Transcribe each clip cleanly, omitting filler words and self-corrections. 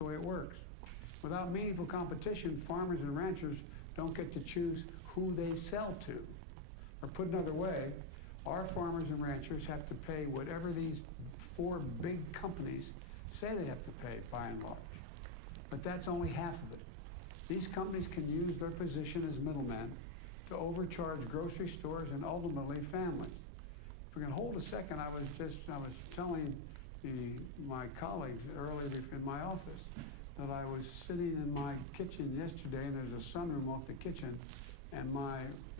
the way it works. Without meaningful competition, farmers and ranchers don't get to choose who they sell to. Or put another way, our farmers and ranchers have to pay whatever these 4 big companies say they have to pay, by and large. But that's only half of it. These companies can use their position as middlemen to overcharge grocery stores and ultimately families. If we can hold a second, I was telling my colleagues earlier in my office that I was sitting in my kitchen yesterday, and there's a sunroom off the kitchen, and my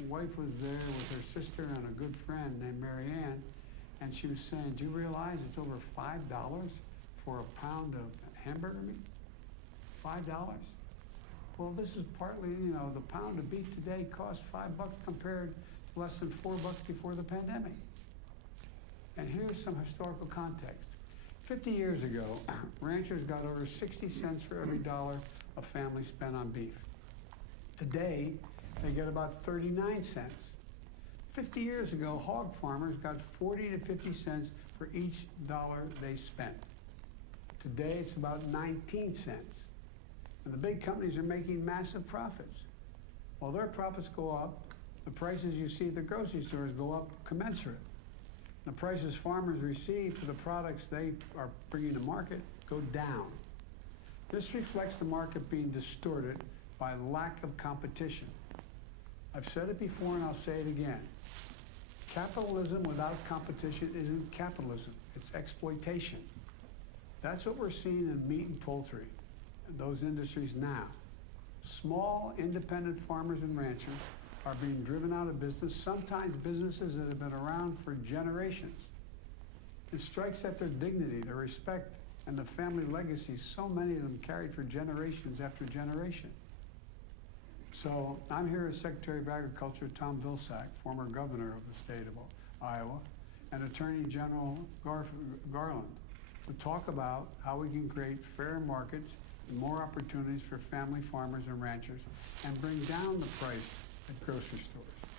wife was there with her sister and a good friend named Mary Ann, and she was saying, do you realize it's over $5 for a pound of hamburger meat? $5? Well, this is partly, the pound of beef today costs $5 compared to less than $4 before the pandemic. And here's some historical context. 50 years ago, ranchers got over 60 cents for every dollar a family spent on beef. Today, they get about 39 cents. 50 years ago, hog farmers got 40 to 50 cents for each dollar they spent. Today, it's about 19 cents. And the big companies are making massive profits. While their profits go up, the prices you see at the grocery stores go up commensurate. The prices farmers receive for the products they are bringing to market go down. This reflects the market being distorted by lack of competition. I've said it before and I'll say it again. Capitalism without competition isn't capitalism, it's exploitation. That's what we're seeing in meat and poultry, those industries now. Small, independent farmers and ranchers are being driven out of business, sometimes businesses that have been around for generations. It strikes at their dignity, their respect, and the family legacies so many of them carried for generations after generation. So I'm here as Secretary of Agriculture Tom Vilsack, former governor of the state of Iowa, and Attorney General Garland, to talk about how we can create fair markets and more opportunities for family farmers and ranchers and bring down the price at grocery stores.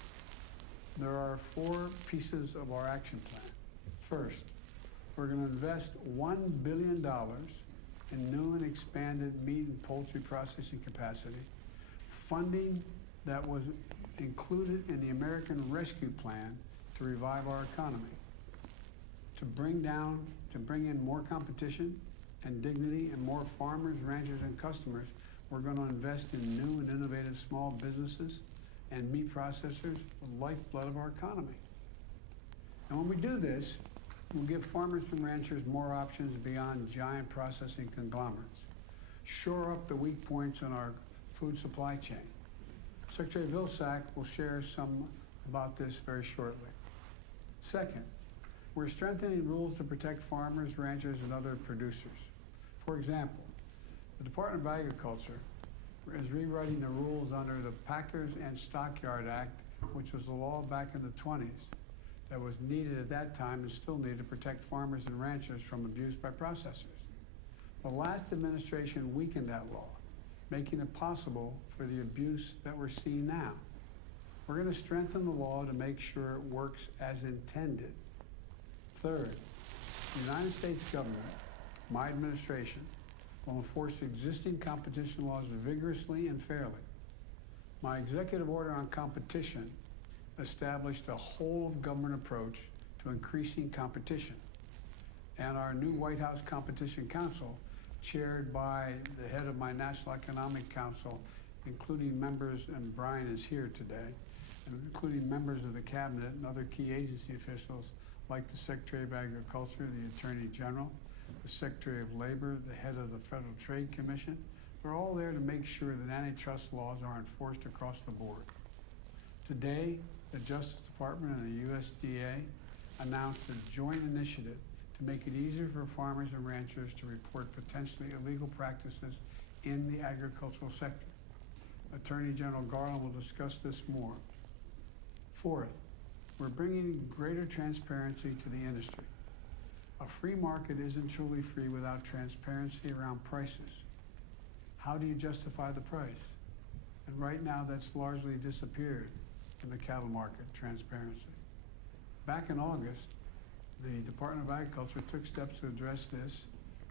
There are 4 pieces of our action plan. First, we're going to invest $1 billion in new and expanded meat and poultry processing capacity, funding that was included in the American Rescue Plan to revive our economy, to bring in more competition and dignity and more farmers, ranchers, and customers. We're going to invest in new and innovative small businesses and meat processors, the lifeblood of our economy. And when we do this, we'll give farmers and ranchers more options beyond giant processing conglomerates, shore up the weak points in our food supply chain. Secretary Vilsack will share some about this very shortly. Second, we're strengthening rules to protect farmers, ranchers, and other producers. For example, the Department of Agriculture is rewriting the rules under the Packers and Stockyard Act, which was a law back in the 20s that was needed at that time and still needed to protect farmers and ranchers from abuse by processors. The last administration weakened that law, making it possible for the abuse that we're seeing now. We're going to strengthen the law to make sure it works as intended. Third, the United States government, my administration, will enforce existing competition laws vigorously and fairly. My executive order on competition established a whole-of-government approach to increasing competition. And our new White House Competition Council, chaired by the head of my National Economic Council, including members, and Brian is here today, and including members of the cabinet and other key agency officials like the Secretary of Agriculture, the Attorney General, the Secretary of Labor, the head of the Federal Trade Commission. They're all there to make sure that antitrust laws are enforced across the board. Today, the Justice Department and the USDA announced a joint initiative to make it easier for farmers and ranchers to report potentially illegal practices in the agricultural sector. Attorney General Garland will discuss this more. Fourth, we're bringing greater transparency to the industry. A free market isn't truly free without transparency around prices. How do you justify the price? And right now, that's largely disappeared in the cattle market, transparency. Back in August, the Department of Agriculture took steps to address this,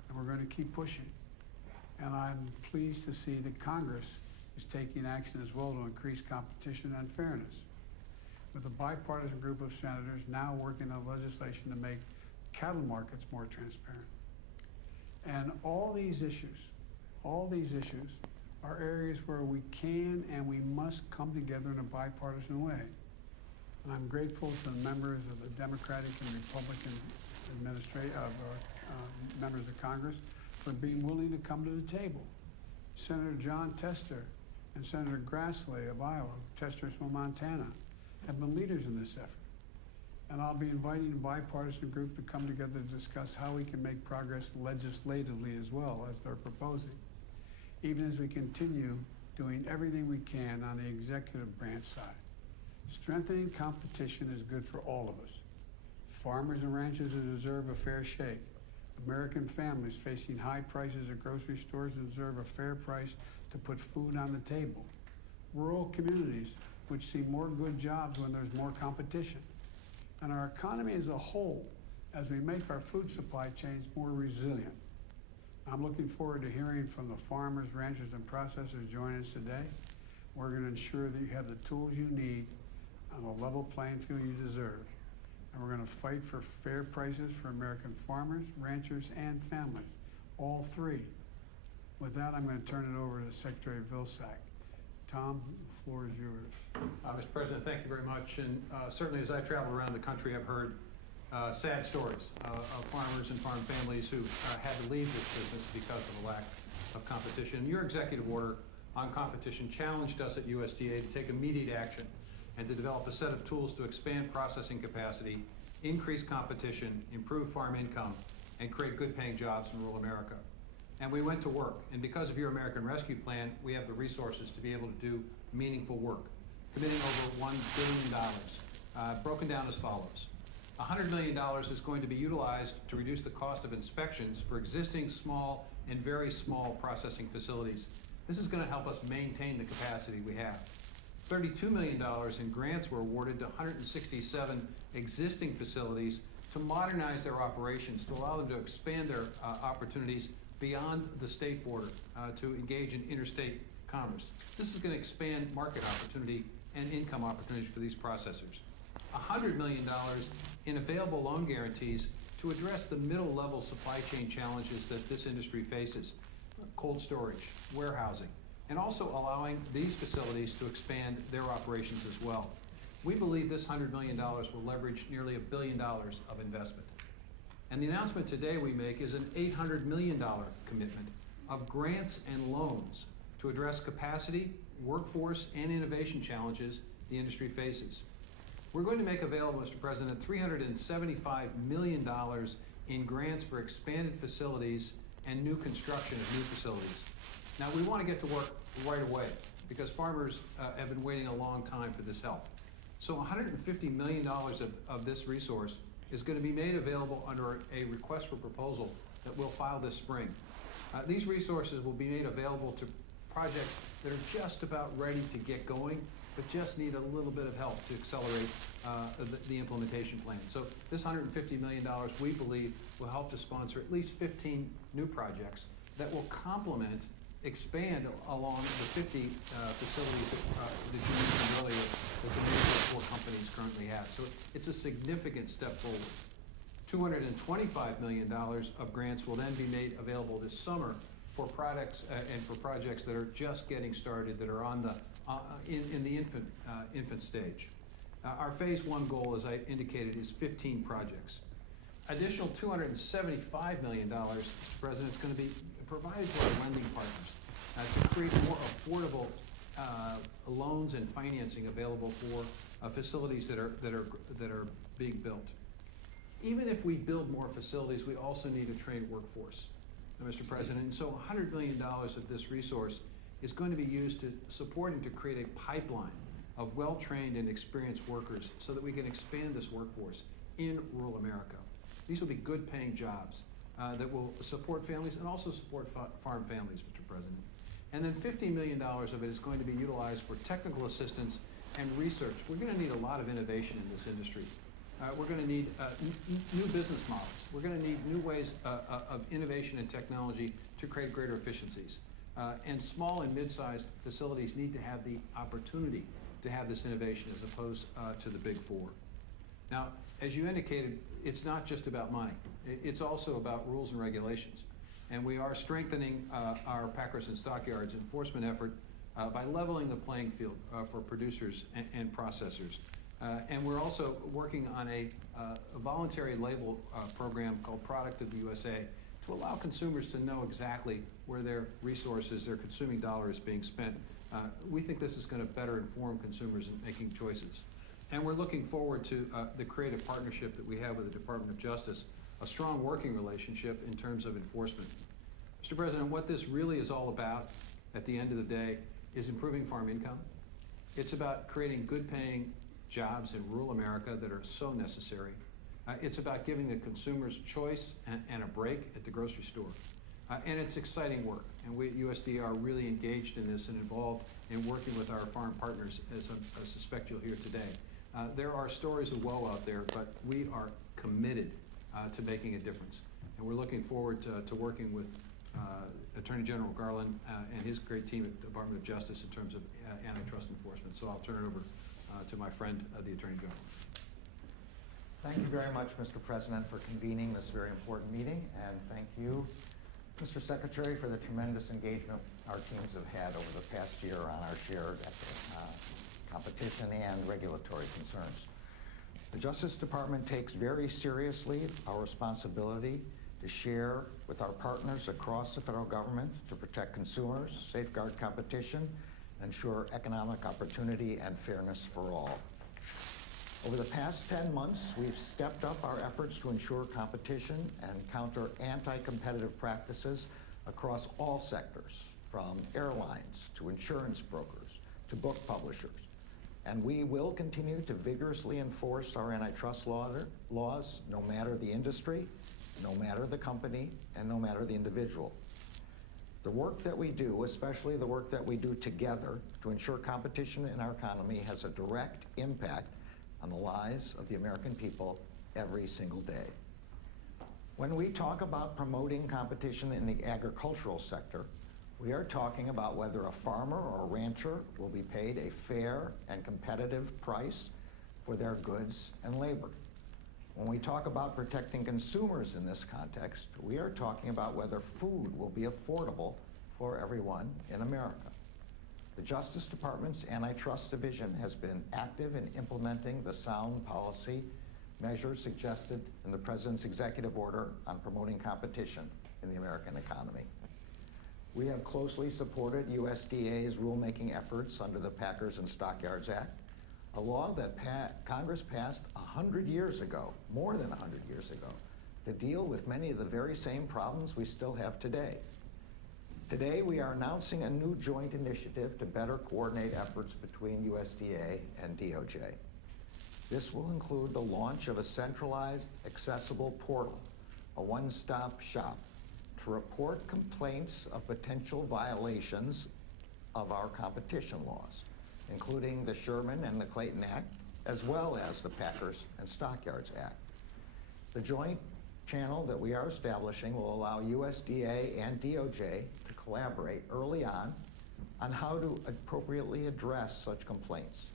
and we're going to keep pushing. And I'm pleased to see that Congress is taking action as well to increase competition and fairness, with a bipartisan group of senators now working on legislation to make cattle markets more transparent. And all these issues are areas where we can and we must come together in a bipartisan way. And I'm grateful to the members of the Democratic and Republican members of Congress for being willing to come to the table. Senator John Tester and Senator Grassley of Iowa, Tester's from Montana, have been leaders in this effort. And I'll be inviting a bipartisan group to come together to discuss how we can make progress legislatively as well as they're proposing, even as we continue doing everything we can on the executive branch side. Strengthening competition is good for all of us. Farmers and ranchers deserve a fair shake. American families facing high prices at grocery stores deserve a fair price to put food on the table. Rural communities, which see more good jobs when there's more competition. And our economy as a whole, as we make our food supply chains more resilient. I'm looking forward to hearing from the farmers, ranchers, and processors joining us today. We're going to ensure that you have the tools you need on a level playing field you deserve. And we're going to fight for fair prices for American farmers, ranchers, and families, all three. With that, I'm going to turn it over to Secretary Vilsack. Tom, the floor is yours. Mr. President, thank you very much. And certainly as I travel around the country, I've heard sad stories of farmers and farm families who had to leave this business because of a lack of competition. Your executive order on competition challenged us at USDA to take immediate action and to develop a set of tools to expand processing capacity, increase competition, improve farm income, and create good-paying jobs in rural America. And we went to work. And because of your American Rescue Plan, we have the resources to be able to do meaningful work, committing over $1 billion, broken down as follows. $100 million is going to be utilized to reduce the cost of inspections for existing small and very small processing facilities. This is going to help us maintain the capacity we have. $32 million in grants were awarded to 167 existing facilities to modernize their operations, to allow them to expand their opportunities beyond the state border, to engage in interstate commerce. This is going to expand market opportunity and income opportunities for these processors. $100 million in available loan guarantees to address the middle-level supply chain challenges that this industry faces, cold storage, warehousing, and also allowing these facilities to expand their operations as well. We believe this $100 million will leverage nearly $1 billion of investment. And the announcement today we make is an $800 million commitment of grants and loans to address capacity, workforce, and innovation challenges the industry faces. We're going to make available, Mr. President, $375 million in grants for expanded facilities and new construction of new facilities. Now, we want to get to work right away because farmers have been waiting a long time for this help. So $150 million of this resource is going to be made available under a request for proposal that we'll file this spring. These resources will be made available to projects that are just about ready to get going, but just need a little bit of help to accelerate the implementation plan. So this $150 million, we believe, will help to sponsor at least 15 new projects that will complement, expand along the 50 facilities that you mentioned earlier that the major 4 companies currently have. So it's a significant step forward. $225 million of grants will then be made available this summer for products and for projects that are just getting started, that are on the in the infant stage. Our phase 1 goal, as I indicated, is 15 projects. Additional $275 million, Mr. President, is going to be provided to our lending partners to create more affordable loans and financing available for facilities that are being built. Even if we build more facilities, we also need a trained workforce, Mr. President. And so $100 million of this resource is going to be used to support and to create a pipeline of well-trained and experienced workers so that we can expand this workforce in rural America. These will be good-paying jobs that will support families and also support farm families, Mr. President. And then $50 million of it is going to be utilized for technical assistance and research. We're going to need a lot of innovation in this industry. We're going to need new business models. We're going to need new ways of innovation and technology to create greater efficiencies. And small and mid-sized facilities need to have the opportunity to have this innovation as opposed to the big four. Now, as you indicated, it's not just about money. It's also about rules and regulations. And we are strengthening our Packers and Stockyards enforcement effort by leveling the playing field for producers and processors. And we're also working on a voluntary label program called Product of the USA to allow consumers to know exactly where their resources, their consuming dollar is being spent. We think this is going to better inform consumers in making choices. And we're looking forward to the creative partnership that we have with the Department of Justice, a strong working relationship in terms of enforcement. Mr. President, what this really is all about at the end of the day is improving farm income. It's about creating good-paying jobs in rural America that are so necessary. It's about giving the consumers choice and a break at the grocery store. And it's exciting work. And we at USDA are really engaged in this and involved in working with our farm partners, as I suspect you'll hear today. There are stories of woe out there, but we are committed to making a difference. And we're looking forward to working with Attorney General Garland and his great team at the Department of Justice in terms of antitrust enforcement. So I'll turn it over to my friend, the Attorney General. Thank you very much, Mr. President, for convening this very important meeting, and thank you, Mr. Secretary, for the tremendous engagement our teams have had over the past year on our shared competition and regulatory concerns. The Justice Department takes very seriously our responsibility to share with our partners across the federal government to protect consumers, safeguard competition, ensure economic opportunity and fairness for all. Over the past 10 months, we've stepped up our efforts to ensure competition and counter anti-competitive practices across all sectors, from airlines to insurance brokers to book publishers. And we will continue to vigorously enforce our antitrust laws, no matter the industry, no matter the company, and no matter the individual. The work that we do, especially the work that we do together to ensure competition in our economy, has a direct impact on the lives of the American people every single day. When we talk about promoting competition in the agricultural sector, we are talking about whether a farmer or a rancher will be paid a fair and competitive price for their goods and labor. When we talk about protecting consumers in this context, we are talking about whether food will be affordable for everyone in America. The Justice Department's Antitrust Division has been active in implementing the sound policy measures suggested in the President's executive order on promoting competition in the American economy. We have closely supported USDA's rulemaking efforts under the Packers and Stockyards Act, a law that Congress passed 100 years ago, more than 100 years ago, to deal with many of the very same problems we still have today. Today, we are announcing a new joint initiative to better coordinate efforts between USDA and DOJ. This will include the launch of a centralized, accessible portal, a one-stop shop, to report complaints of potential violations of our competition laws, including the Sherman and the Clayton Act, as well as the Packers and Stockyards Act. The joint channel that we are establishing will allow USDA and DOJ to collaborate early on how to appropriately address such complaints.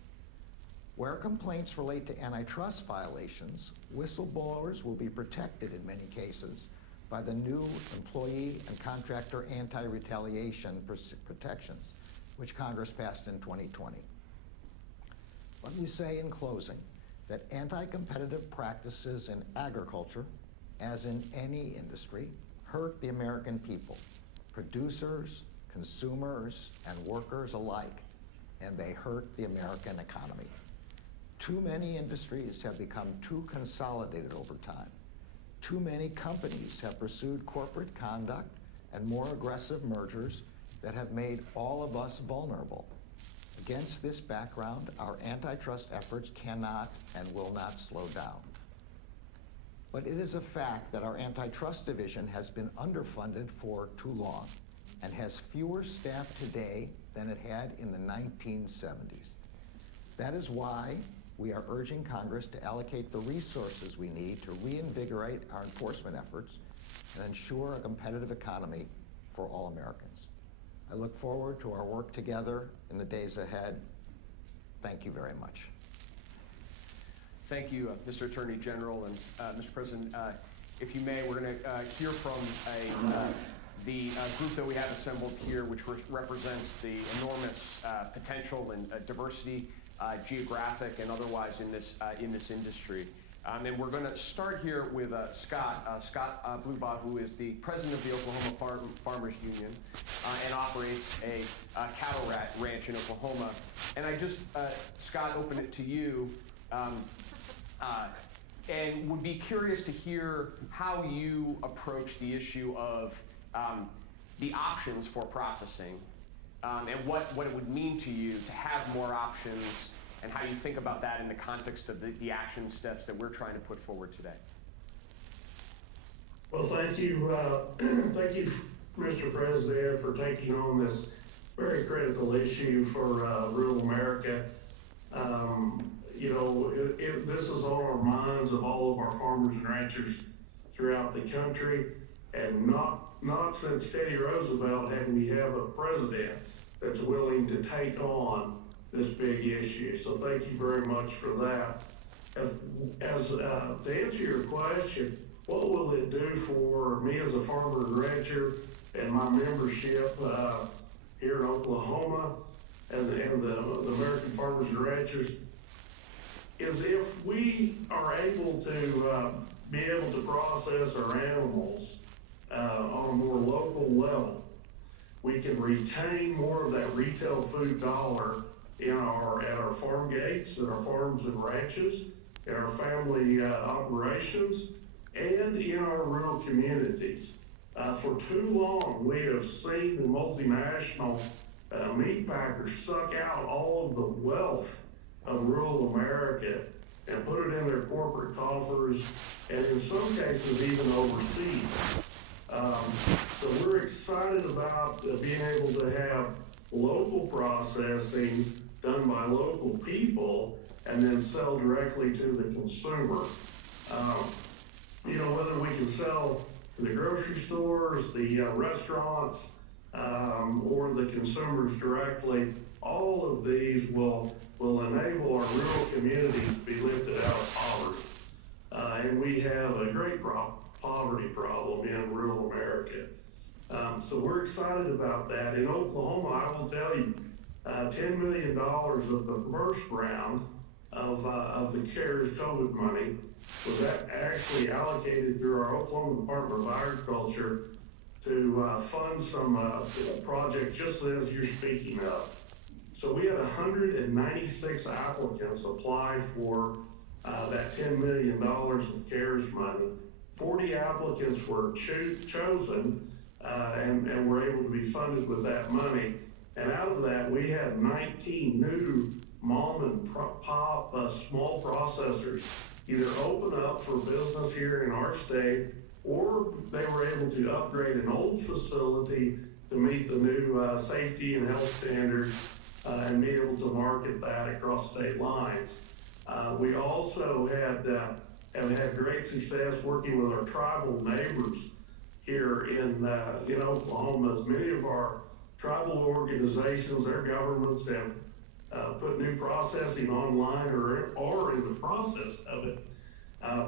Where complaints relate to antitrust violations, whistleblowers will be protected in many cases by the new employee and contractor anti-retaliation protections, which Congress passed in 2020. Let me say in closing that anti-competitive practices in agriculture, as in any industry, hurt the American people, producers, consumers, and workers alike, and they hurt the American economy. Too many industries have become too consolidated over time. Too many companies have pursued corporate conduct and more aggressive mergers that have made all of us vulnerable. Against this background, our antitrust efforts cannot and will not slow down. But it is a fact that our Antitrust Division has been underfunded for too long and has fewer staff today than it had in the 1970s. That is why we are urging Congress to allocate the resources we need to reinvigorate our enforcement efforts and ensure a competitive economy for all Americans. I look forward to our work together in the days ahead. Thank you very much. Thank you, Mr. Attorney General. And Mr. President, if you may, we're going to hear from the group that we have assembled here, which represents the enormous potential and diversity, geographic and otherwise in this industry. And we're going to start here with Scott Blubaugh, who is the president of the Oklahoma Farmers Union and operates a cattle ranch in Oklahoma. And I just, Scott, open it to you. And would be curious to hear how you approach the issue of the options for processing and what it would mean to you to have more options and how you think about that in the context of the action steps that we're trying to put forward today. Well, thank you, Mr. President, for taking on this very critical issue for rural America. You know, this is on our minds of all of our farmers and ranchers throughout the country, and not since Teddy Roosevelt had we have a president that's willing to take on this big issue. So thank you very much for that. To answer your question, what will it do for me as a farmer and rancher and my membership here in Oklahoma and the American Farmers and Ranchers is if we are able to be able to process our animals on a more local level, we can retain more of that retail food dollar at our farm gates, at our farms and ranches, in our family operations, and in our rural communities. For too long, we have seen the multinational meat packers suck out all of the wealth of rural America and put it in their corporate coffers, and in some cases even overseas. So we're excited about being able to have local processing done by local people and then sell directly to the consumer. You know, whether we can sell to the grocery stores, the restaurants, or the consumers directly, all of these will enable our rural communities to be lifted out of poverty. And we have a great poverty problem in rural America. So we're excited about that. In Oklahoma, I will tell you, $10 million of the first round of the CARES COVID money was actually allocated through our Oklahoma Department of Agriculture to fund some projects just as you're speaking of. So we had 196 applicants apply for that $10 million of CARES money. 40 applicants were chosen and were able to be funded with that money. And out of that, we had 19 new mom and pop small processors either open up for business here in our state, or they were able to upgrade an old facility to meet the new safety and health standards and be able to market that across state lines. We also have had great success working with our tribal neighbors here in Oklahoma. As many of our tribal organizations, their governments have put new processing online or in the process of it,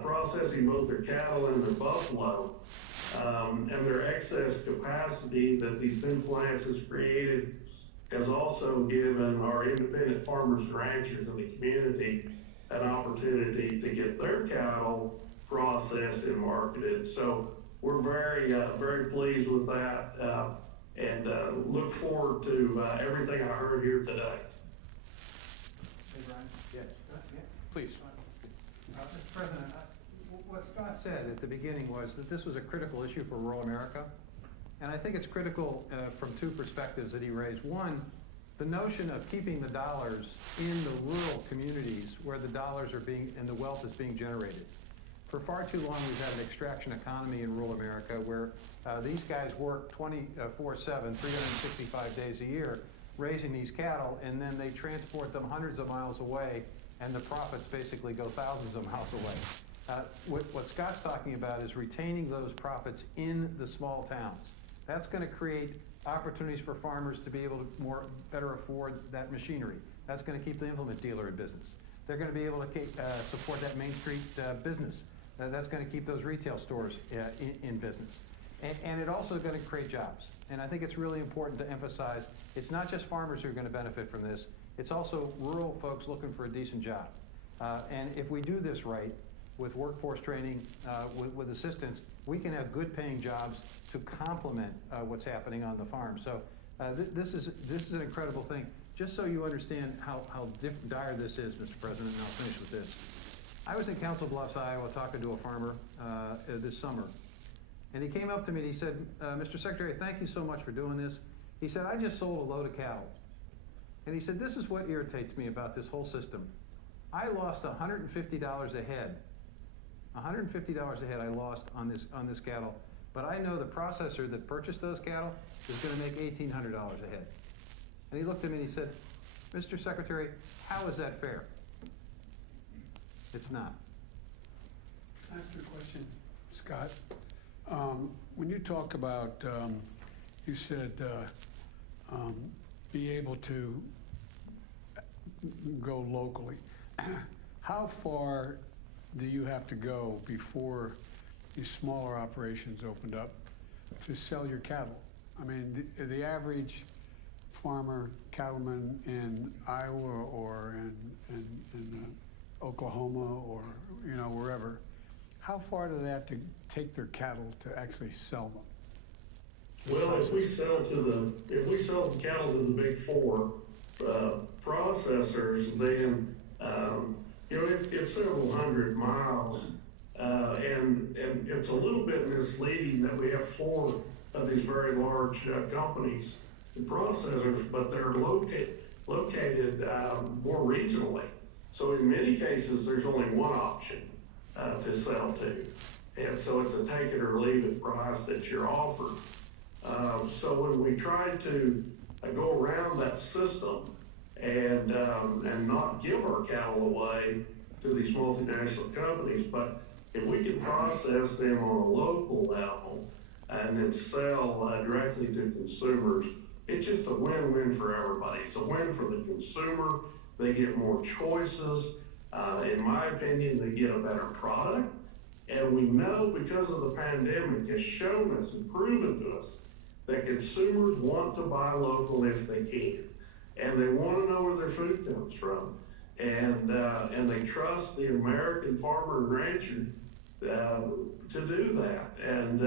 processing both their cattle and their buffalo. And their excess capacity that these new plants has created has also given our independent farmers and ranchers in the community an opportunity to get their cattle processed and marketed. So we're very, very pleased with that and look forward to everything I heard here today. Hey, Brian? Yes. Yeah. Please. Mr. President, what Scott said at the beginning was that this was a critical issue for rural America. And I think it's critical from two perspectives that he raised. One, the notion of keeping the dollars in the rural communities where the dollars are being and the wealth is being generated. For far too long, we've had an extraction economy in rural America where these guys work 24/7, 365 days a year, raising these cattle, and then they transport them hundreds of miles away and the profits basically go thousands of miles away. What Scott's talking about is retaining those profits in the small towns. That's going to create opportunities for farmers to be able to better afford that machinery. That's going to keep the implement dealer in business. They're going to be able to support that Main Street business. That's going to keep those retail stores in business. And it also going to create jobs. And I think it's really important to emphasize, it's not just farmers who are going to benefit from this, it's also rural folks looking for a decent job. And if we do this right, with workforce training, with assistance, we can have good paying jobs to complement what's happening on the farm. So this is an incredible thing. Just so you understand how dire this is, Mr. President, and I'll finish with this. I was in Council Bluffs, Iowa, talking to a farmer this summer. And he came up to me and he said, Mr. Secretary, thank you so much for doing this. He said, I just sold a load of cattle. And he said, this is what irritates me about this whole system. I lost $150 a head. $150 a head I lost on this cattle. But I know the processor that purchased those cattle is going to make $1,800 a head. And he looked at me and he said, Mr. Secretary, how is that fair? It's not. Can I ask you a question, Scott? When you talk about, you said be able to go locally. How far do you have to go before these smaller operations opened up to sell your cattle? I mean, the average farmer, cattleman in Iowa or in Oklahoma or wherever, how far do they have to take their cattle to actually sell them? Well, if we sell the cattle to the big four processors, then it's several hundred miles, and it's a little bit misleading that we have four of these very large companies and processors, but they're located more regionally. So in many cases, there's only one option to sell to, and so it's a take it or leave it price that you're offered. So when we try to go around that system and not give our cattle away to these multinational companies, but if we can process them on a local level and then sell directly to consumers, it's just a win-win for everybody. It's a win for the consumer. They get more choices. In my opinion, they get a better product. And we know, because of the pandemic, has shown us and proven to us that consumers want to buy local if they can. And they want to know where their food comes from. And they trust the American farmer and rancher to do that. And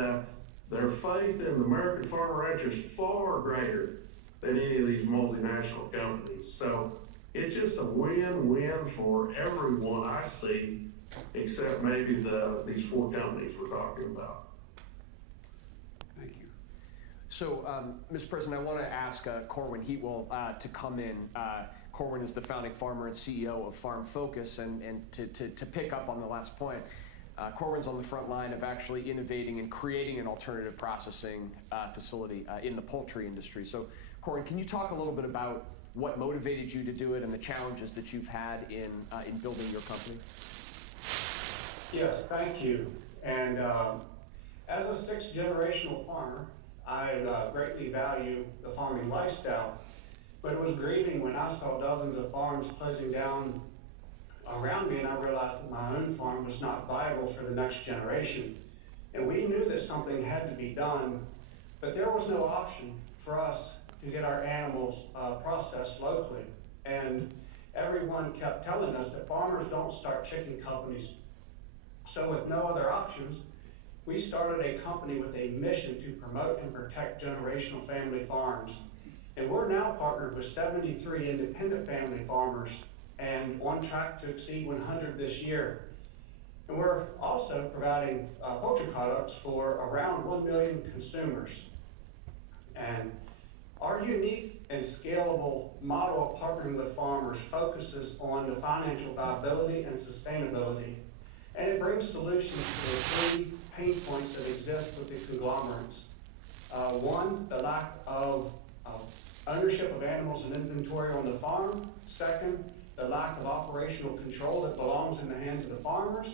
their faith in the American farmer and rancher is far greater than any of these multinational companies. So it's just a win-win for everyone I see, except maybe these four companies we're talking about. Thank you. So, Mr. President, I want to ask Corwin Heatwell to come in. Corwin is the founding farmer and CEO of Farm Focus, and to pick up on the last point, Corwin's on the front line of actually innovating and creating an alternative processing facility in the poultry industry. So, Corwin, can you talk a little bit about what motivated you to do it and the challenges that you've had in building your company? Yes, thank you. And as a sixth-generational farmer, I greatly value the farming lifestyle, but it was grieving when I saw dozens of farms closing down around me, and I realized that my own farm was not viable for the next generation. And we knew that something had to be done, but there was no option for us to get our animals processed locally. And everyone kept telling us that farmers don't start chicken companies. So with no other options, we started a company with a mission to promote and protect generational family farms. And we're now partnered with 73 independent family farmers and on track to exceed 100 this year. And we're also providing poultry products for around 1 million consumers. And our unique and scalable model of partnering with farmers focuses on the financial viability and sustainability, and it brings solutions to the three pain points that exist with the conglomerates. One, the lack of ownership of animals and inventory on the farm. Second, the lack of operational control that belongs in the hands of the farmers.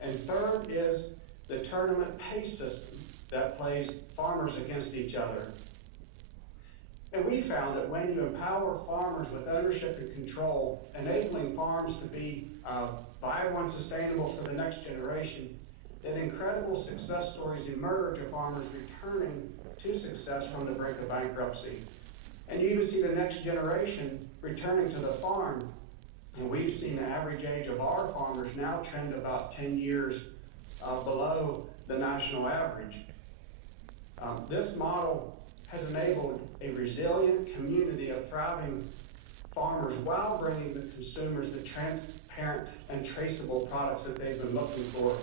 And third is the tournament pay system that plays farmers against each other. And we found that when you empower farmers with ownership and control, enabling farms to be viable and sustainable for the next generation, then incredible success stories emerge of farmers returning to success from the brink of bankruptcy. And you even see the next generation returning to the farm. And we've seen the average age of our farmers now trend about 10 years below the national average. This model has enabled a resilient community of thriving farmers while bringing the consumers the transparent and traceable products that they've been looking for.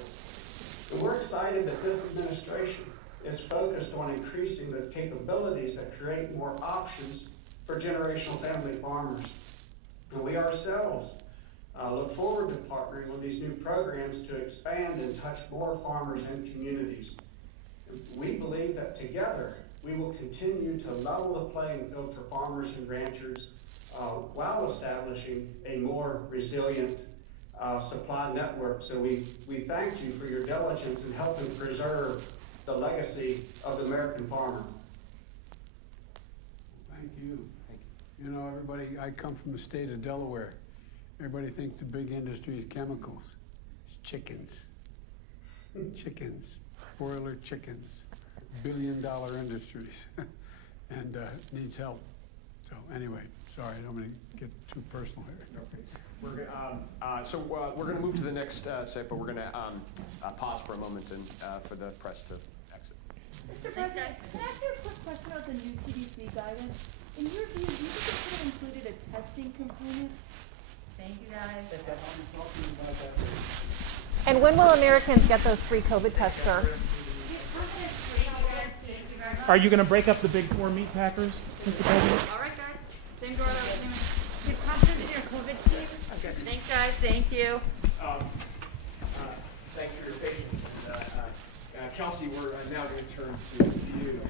And we're excited that this administration is focused on increasing the capabilities that create more options for generational family farmers. And we ourselves look forward to partnering with these new programs to expand and touch more farmers and communities. We believe that together we will continue to level the playing field for farmers and ranchers while establishing a more resilient supply network. So we thank you for your diligence in helping preserve the legacy of the American farmer. Thank you. You know, everybody, I come from the state of Delaware. Everybody thinks the big industry is chemicals. It's chickens. Chickens. Broiler chickens. $billion industries. And needs help. So anyway, sorry, I don't want to get too personal here. We're going to move to the next set, but we're going to pause for a moment and for the press to exit. Mr. President, can I ask you a quick question about the new CDC guidance? In your view, do you think it should have included a testing component? Thank you, guys. And when will Americans get those free COVID tests, sir? Are you going to break up the big four meat packers, Mr. President? All right, guys. Same door that was doing. Good confidence in your COVID team. Okay. Thanks, guys. Thank you. Thank you for your patience. And Kelsey, we're now going to turn to you.